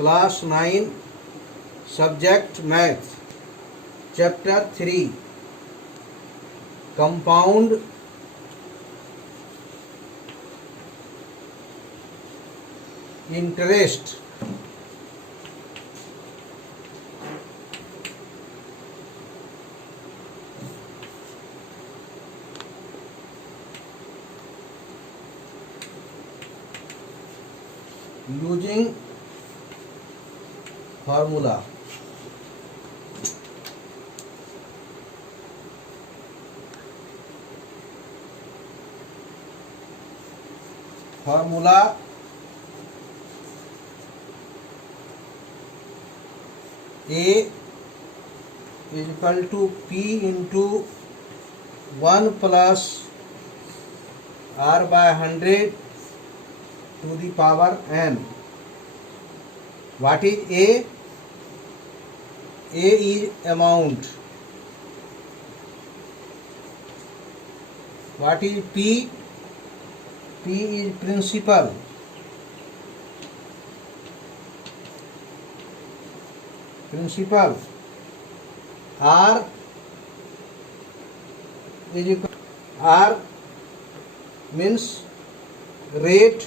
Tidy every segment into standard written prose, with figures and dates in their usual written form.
Class 9, Subject Math, Chapter 3, Compound Interest. Using formula. Formula A is equal to P into 1 plus R by 100 to the power n. What is A? A is amount. What is P? P is principal. Principal. R is equal. R means rate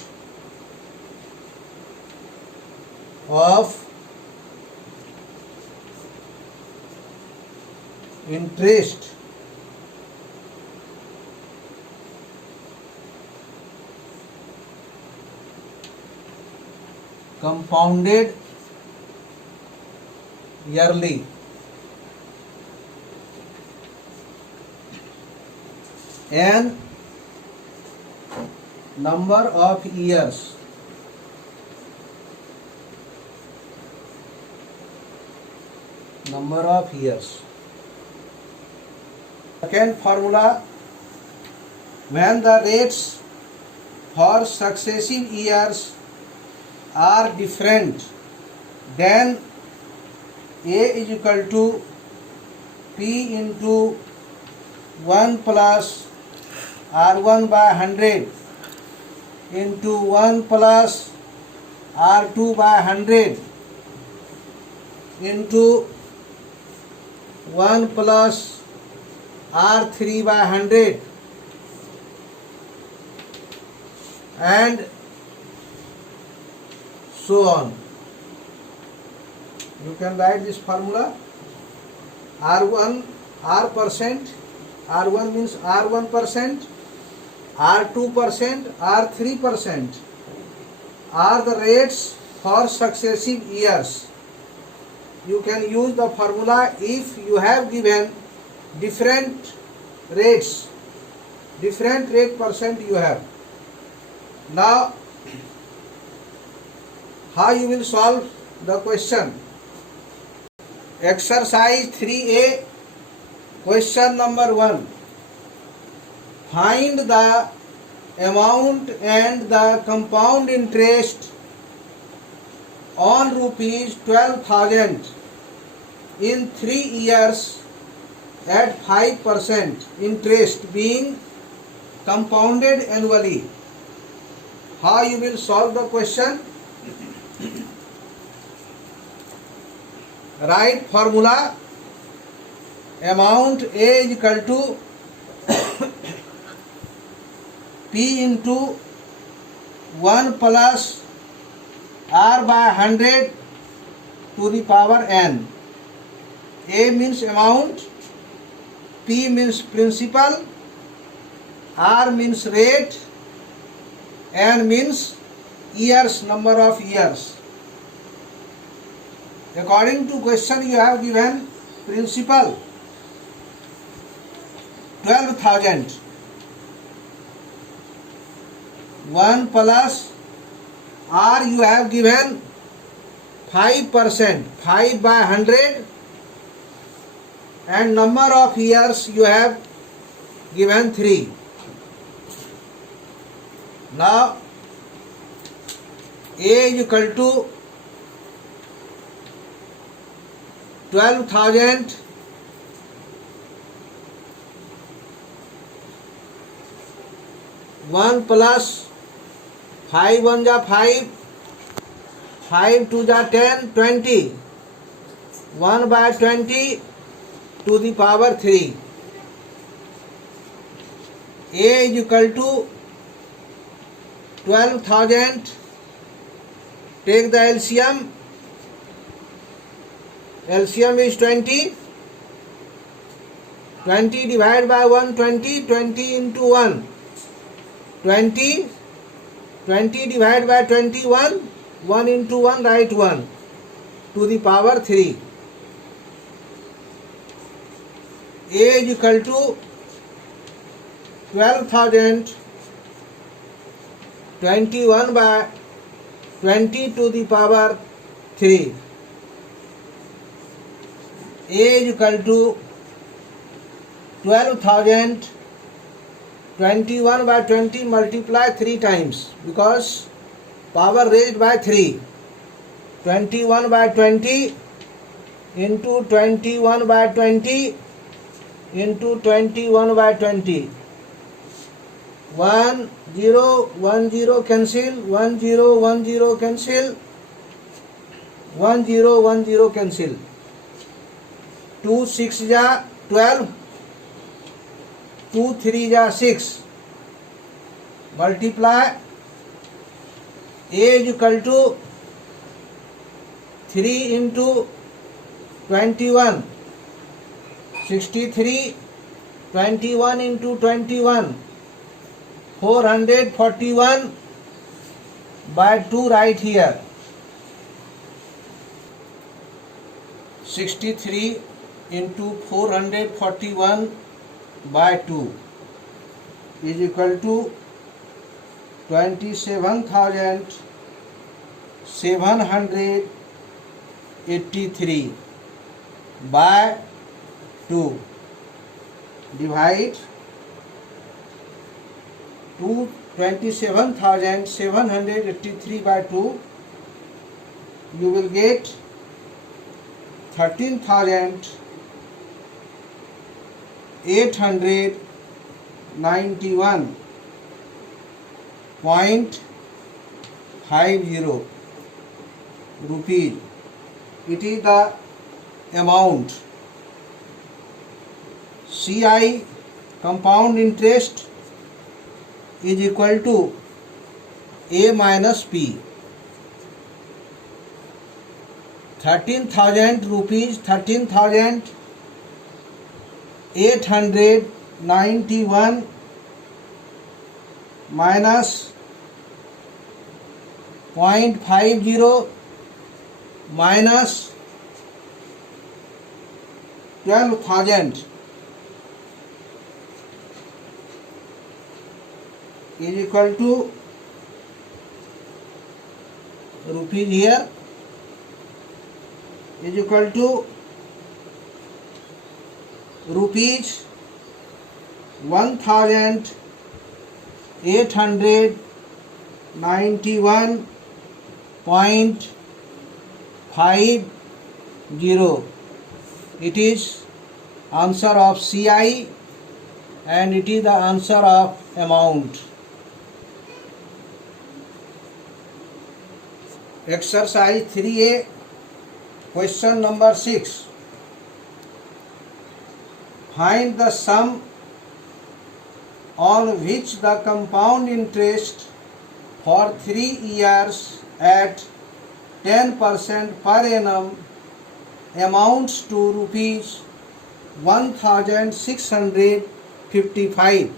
of interest. Compounded yearly. N number of years. Number of years. Second formula, when the rates for successive years are different, then A is equal to P into 1 plus R1 by 100 into 1 plus R2 by 100 into 1 plus R3 by 100 and so on. You can write this formula. R1, R percent, R1 means R1%, R2%, R3% are the rates for successive years. You can use the formula if you have given different rates, different rate percent you have. Now, how you will solve the question? Exercise 3A, question number 1. Find the amount and the compound interest on rupees 12,000 in 3 years at 5% interest being compounded annually. How you will solve the question? Write formula. Amount A is equal to P into 1 plus R by 100 to the power n. A means amount, P means principal, R means rate, n means years, number of years. According to question, you have given principal 12,000. 1 plus R you have given 5%, 5 by 100, and number of years you have given 3. Now A is equal to 12,000 1 plus 5 1 ja 5 5 2 जा 10, 20. 1 by 20 to the power 3. A is equal to 12,000. Take the LCM. LCM is 20. 20 divided by 1, 20. 20 into 1. 20. 20 divided by 21. 1 into 1, write 1. To the power 3. A is equal to 12,000. 21 by 20 to the power 3. A is equal to 12,000. 21 by 20 multiply 3 times because power raised by 3. 21 by 20 into 21 by 20 into 21 by 20. 1 0 1 0 cancel, 1 0 1 0 cancel, 1 0 1 0 cancel. 2 6 ja 12, 2 3 ja 6. Multiply. A is equal to 3 into 21, 63. 21 into 21, 441 by 2 right here. 63 into 441 by 2 is equal to 27,783 by 2. Divide 27,783 by 2. You will get 13,891.50 rupees. It is the amount. CI, compound interest, is equal to A minus P. 13,000 rupees, 13,891 minus 0.50 minus 12,000 is equal to rupees here is equal to rupees 1,891.50. It is answer of CI and it is the answer of amount. Exercise 3A, question number 6. Find the sum on which the compound interest for 3 years at 10% per annum amounts to rupees 1,655.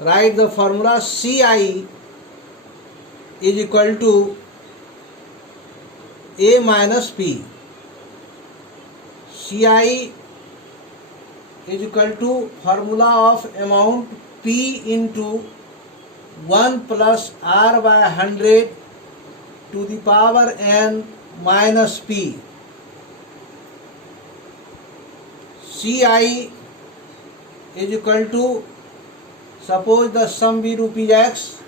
Write the formula. CI is equal to A minus P. CI is equal to formula of amount P into 1 plus R by 100 to the power n minus P. CI is equal to, suppose the sum be rupees X,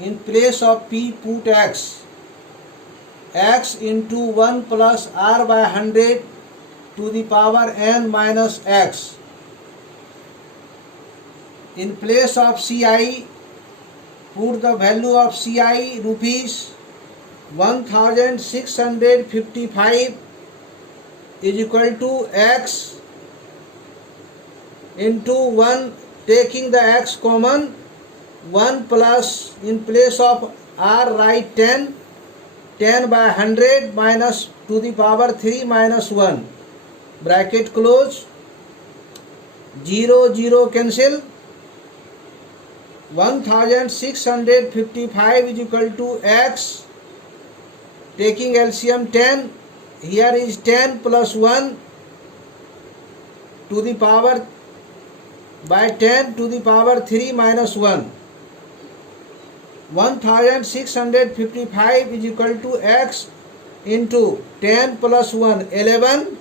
in place of P put X. X into 1 plus R by 100 to the power n minus X. In place of CI, put the value of CI rupees 1655 is equal to x into 1, taking the x common, 1 plus, in place of r write 10, 10 by 100 minus to the power 3 minus 1, bracket close, 0 0 cancel, 1655 is equal to x, taking LCM 10, here is 10 plus 1 to the power by 10 to the power 3 minus 1. 1655 is equal to x into 10 plus 1, 11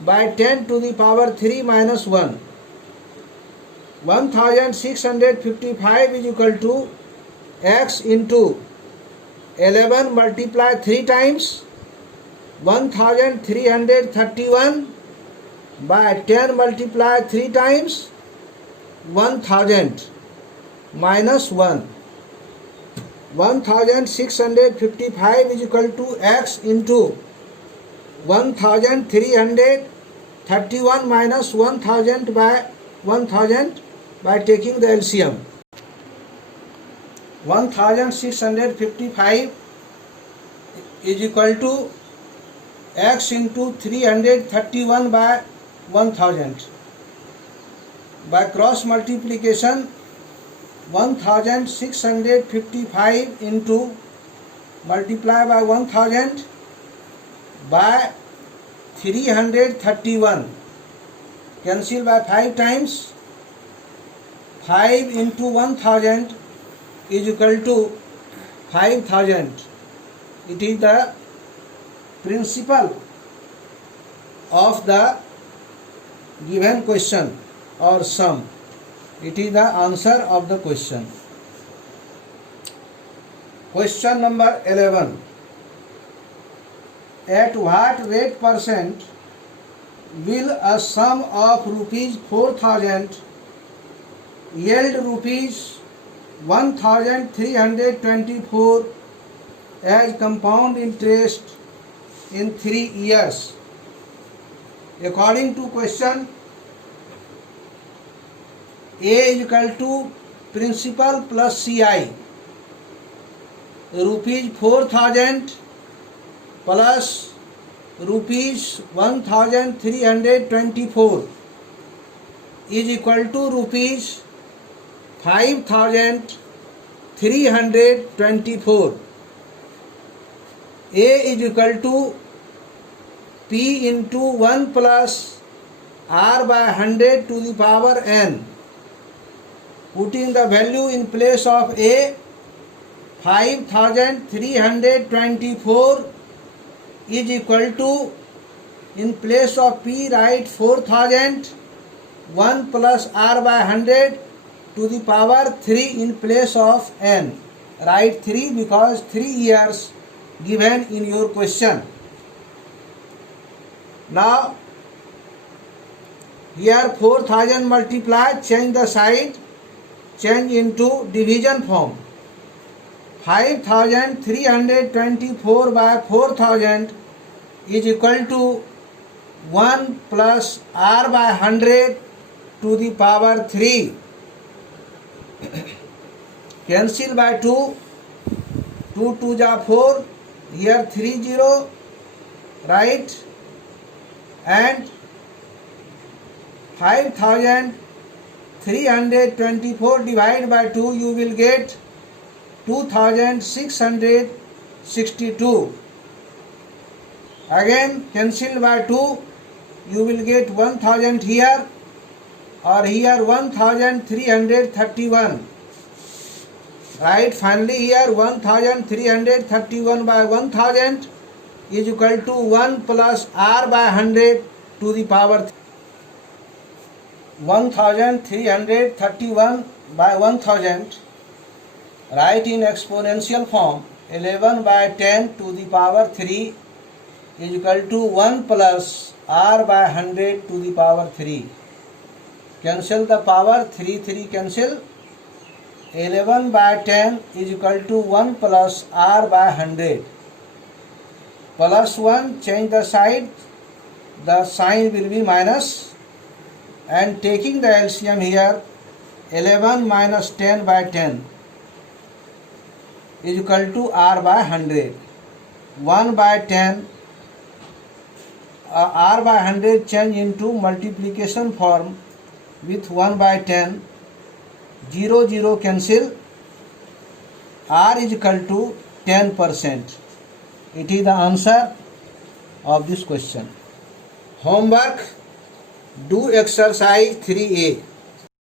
by 10 to the power 3 minus 1. 1655 is equal to x into 11 multiply 3 times, 1331 by 10 multiply 3 times, 1000 minus 1. 1655 is equal to x into 1331 minus 1000 by 1000 by taking the LCM. 1655 is equal to x into 331 by 1000. By cross multiplication, 1655 into multiply by 1000 by 331, cancel by 5 times, 5 into 1000 is equal to 5000. It is the principle of the given question or sum. It is the answer of the question. Question number 11. At what rate percent will a sum of rupees 4000 yield rupees 1324 as compound interest in 3 years? According to question, A is equal to principal plus CI, rupees 4000 plus rupees 1324 is equal to rupees 5324. A is equal to P into 1 plus R by 100 to the power n. Putting the value in place of A, 5324 is equal to, in place of P write 4000, 1 plus R by 100 to the power 3 in place of n. Write 3 because 3 years given in your question. Now here 4000 multiply, change the side, change into division form. 5324 by 4000 is equal to 1 plus R by 100 to the power 3. Cancel by 2, 2 2 ja 4, here 3 0, right, and 5324 divided by 2, you will get 2662. Again cancel by 2, you will get 1000 here, or here 1331. Right, finally here 1331 by 1000 is equal to 1 plus R by 100 to the power 3. 1331 by 1000, write in exponential form, 11 by 10 to the power 3 is equal to 1 plus R by 100 to the power 3. Cancel the power, 3 3 cancel. 11 by 10 is equal to 1 plus R by 100. plus 1, change the side, the sign will be minus, and taking the LCM here, 11 minus 10 by 10 is equal to R by 100. 1 by 10, R by 100 change into multiplication form with 1 by 10, 0 0 cancel, R is equal to 10%. It is the answer of this question. Homework, do exercise 3A.